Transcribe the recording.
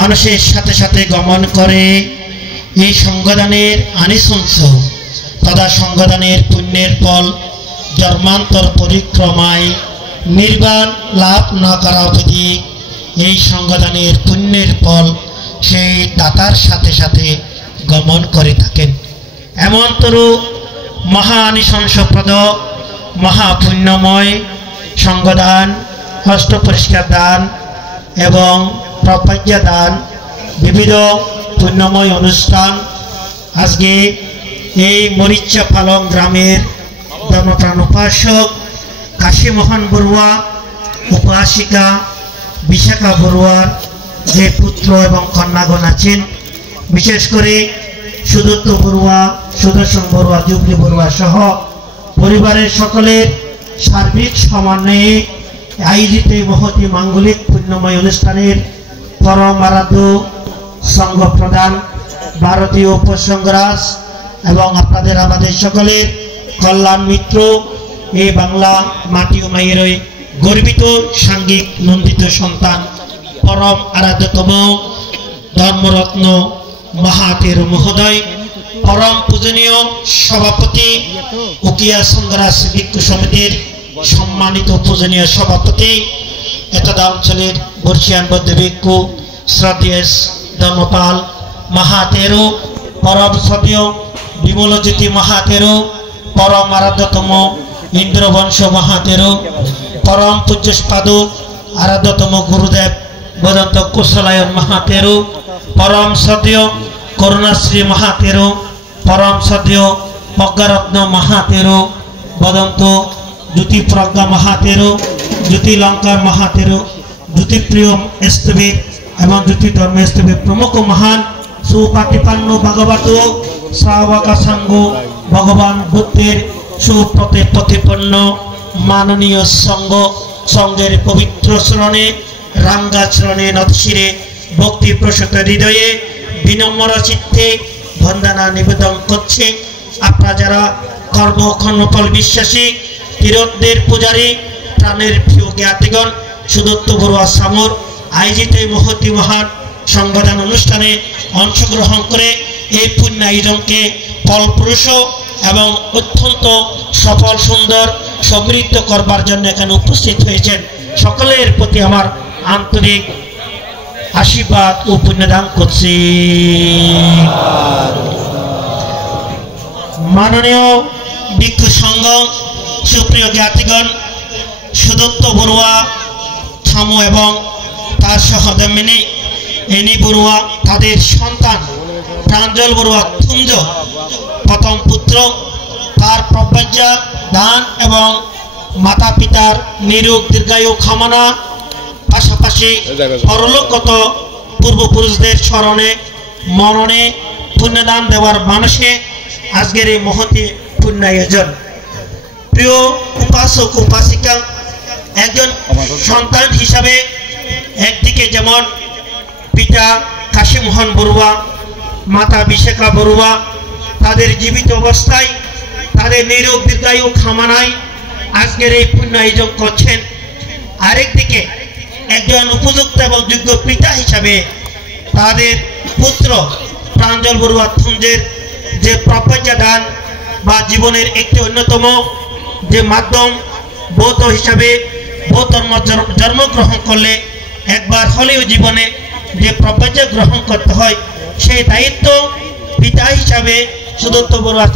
মানুষের সাথে সাথে গমন করে। এই সঙ্গদানের আনিসংস তথা সঙ্গদানের পুণ্যের ফল জন্মান্তর পরিক্রমায় নির্বাণ লাভ না করা অবধি এই সঙ্গদানের পুণ্যের ফল সেই দাতার সাথে সাথে গমন করে থাকেন। এমন তরু মহা আনিসংসপ্রদ মহাপুণ্যময় সঙ্গদান, হস্ত পরিষ্কার দান এবং প্রপজ্ঞা দান বিবিধ পুণ্যময় অনুষ্ঠান আজকে এই মরিচা পালং গ্রামের ধর্মপ্রাণ উপাসক কাশীমোহন বড়ুয়া, উপাসিকা বিশাখা বড়ুয়ার যে পুত্র এবং কন্যাগণ আছেন, বিশেষ করে সুদত্ত বড়ুয়া, সুদর্শন বড়ুয়া, জুবলি বড়ুয়া সহ পরিবারের সকলের সার্বিক সমন্বয়ে আয়োজিত মহতি মাঙ্গলিক পুণ্যময় অনুষ্ঠানের পরম আরাধ্য সংঘ প্রধান ভারতীয় উপসংঘরাজ এবং আপনাদের আমাদের সকলের কল্যাণ মিত্র, এই বাংলা মাটি ও মায়ের গর্বিত সাঙ্গিক নন্দিত সন্তান পরম আরাধ্যতম ধর্মরত্ন মহাতের মহোদয়, পরম পূজনীয় সভাপতি উকিয়া সংঘরাজ ভিক্ষু সমিতির সম্মানিত পূজনীয় সভাপতি এতদা অঞ্চলের বর্ষিয়ান বৌদ্ধ ভিক্ষু শ্রদ্ধেয় ধর্মপাল মহাতেরো, পরম শ্রদ্ধেয় বিমলজ্যোতি মহাতেরো, পরম আরাধ্যতম ইন্দ্রবংশ মহাতেরো, পরম পূজ্যস্পাদ আরাধ্যতম গুরুদেব বদন্ত কুশলায়ন মহাতেরো, পরম শ্রদ্ধেয় করুণাশ্রী মহাতেরো, পরম শ্রদ্ধেয় প্রজ্ঞারত্ন মহাতেরো, বদন্ত জ্যোতি প্রজ্ঞা মহাতেরো, জ্যোতি লঙ্কার মহাতেরো, জ্যোতিপ্রিয় স্তবীর এবং জ্যোতি ধর্ম স্তবীর প্রমুখ মহান সুপাটিপান্ন ভাগবত শ্রাবকা সাঙ্গ ভগবান বুদ্ধের সুপথে প্রতিপন্ন মাননীয় সঙ্গের পবিত্র শ্রণে রাঙ্গাচরণে নতশিরে ভক্তি প্রসূত হৃদয়ে বিনম্র চিত্তে বন্দনা নিবেদন করছে। আপনারা যারা কর্মফল বিশ্বাসী তীরদের পূজারী প্রাণের প্রিয় জ্ঞাতিগণ, সুদত্ত বড়ুয়া সামর আয়োজিত মহতি মহান সংগঠন অনুষ্ঠানে অংশগ্রহণ করে এই পুণ্য আয়োজনকে ফলপ্রসূ এবং অত্যন্ত সফল সুন্দর সমৃদ্ধ করবার জন্য এখানে উপস্থিত হয়েছেন। সকলের প্রতি আমার আন্তরিক আশীর্বাদ ও পুণ্যদান করছি। মাননীয় ভিক্ষু সংঘ সুপ্রিয় জ্ঞাতিগণ, সুদত্ত বড়ুয়া থামু এবং তার সহধর্মিনী এনি বড়ুয়া, তাদের সন্তান প্রাঞ্জল বড়ুয়া থুঞ্জ প্রথম পুত্র, তার প্রপজ্ঞা দান এবং মাতা পিতার নিরোগ দীর্ঘায়ু কামনা, পাশাপাশি পরলোকগত পূর্বপুরুষদের স্মরণে মরণে পুণ্যদান দেওয়ার মানুষে আজকের এই মহতি পুণ্য আয়োজন। প্রিয় উপাসক উপাসিকা, একজন সন্তান হিসাবে একদিকে যেমন পিতা কাশীমোহন বড়ুয়া, মাতা বিশাখা বড়ুয়া তাদের জীবিত অবস্থায় তাদের নিরোগ দীর্ঘায়ু কামনায় আজকের এই পুণ্য আয়োজন করছেন, আরেকদিকে একজন উপযুক্ত এবং যোগ্য পিতা হিসাবে তাদের পুত্র প্রাঞ্জল বড়ুয়া থুঞ্জের যে প্রপজ্ঞা দান বা জীবনের একটি অন্যতম যে মাধ্যম, বৌদ্ধ হিসাবে বৌদ্ধ ধর্ম জন্মগ্রহণ করলে একবার হলেও জীবনে যে প্রপজ্ঞা গ্রহণ করতে হয়, সেই দায়িত্ব পিতা হিসাবে সুদত্ত বড়ুয়া